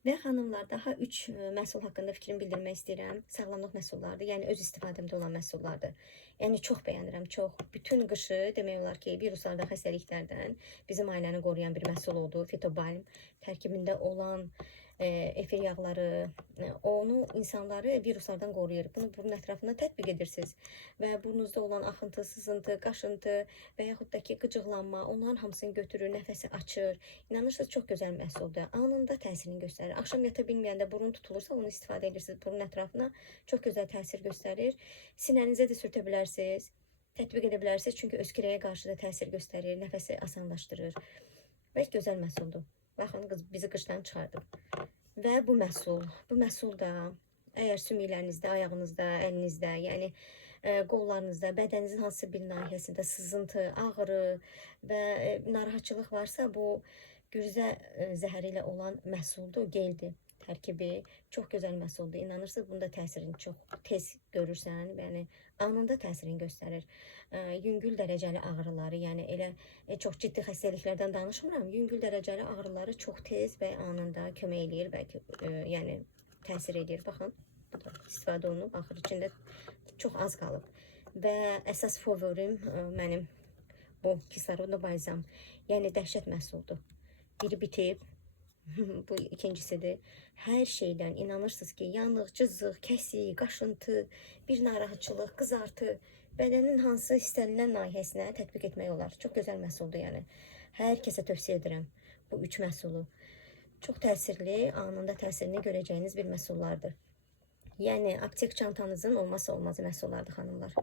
Və xanımlar, daha 3 məhsul haqqında fikrimi bildirmək istəyirəm. Sağlamlıq məhsullarıdır, yəni öz istifadəmdə olan məhsullardır. Yəni çox bəyənirəm, çox. Bütün qışı demək olar ki, viruslardan, xəstəliklərdən bizim ailəni qoruyan bir məhsul oldu. Fitobalm tərkibində olan efir yağları, onu insanları viruslardan qoruyur. Bunu burun ətrafında tətbiq edirsiniz və burnunuzda olan axıntı, sızıntı, qaşıntı və yaxud da ki, qıcıqlanma, onların hamısını götürür, nəfəsi açır. İnanırsınız, çox gözəl məhsuldur. Anında təsirini göstərir. Axşam yata bilməyəndə burun tutulursa, onu istifadə edirsiniz burun ətrafına. Çox gözəl təsir göstərir. Sinənizə də sürtə bilərsiniz. Tətbiq edə bilərsiniz, çünki öskürəyə qarşı da təsir göstərir, nəfəsi asanlaşdırır və gözəl məhsuldur. Baxın, bizi qışdan çıxardıb. Və bu məhsul da əgər sümüklərinizdə, ayağınızda, əlinizdə, yəni qollarınızda, bədəninizin hansısa bir nahiyəsində sızıntı, ağrı və narahatçılıq varsa, bu gürzə zəhəri ilə olan məhsuldur, geldir. Tərkibi çox gözəl məhsuldur. İnanırsınız, bunda təsirini çox tez görürsən, yəni anında təsirini göstərir. Yüngül dərəcəli ağrıları, yəni elə çox ciddi xəstəliklərdən danışmıram. Yüngül dərəcəli ağrıları çox tez və anında kömək eləyir, bəlkə yəni təsir edir. Baxın, bu da istifadə olunub, axır içində çox az qalıb. Və əsas favorim mənim bu kislorodlu balzam. Yəni dəhşət məhsuldur. Biri bitib, bu ikincisidir. Hər şeydən inanırsınız ki, yanıq, cızıq, kəsik, qaşıntı, bir narahatçılıq, qızartı, bədənin hansı istənilən nahiyəsinə tətbiq etmək olar. Çox gözəl məhsuldur, yəni. Hər kəsə tövsiyə edirəm bu 3 məhsulu. Çox təsirli, anında təsirini görəcəyiniz bir məhsullardır. Yəni aptek çantanızın olmazsa olmazı məhsullardır, xanımlar.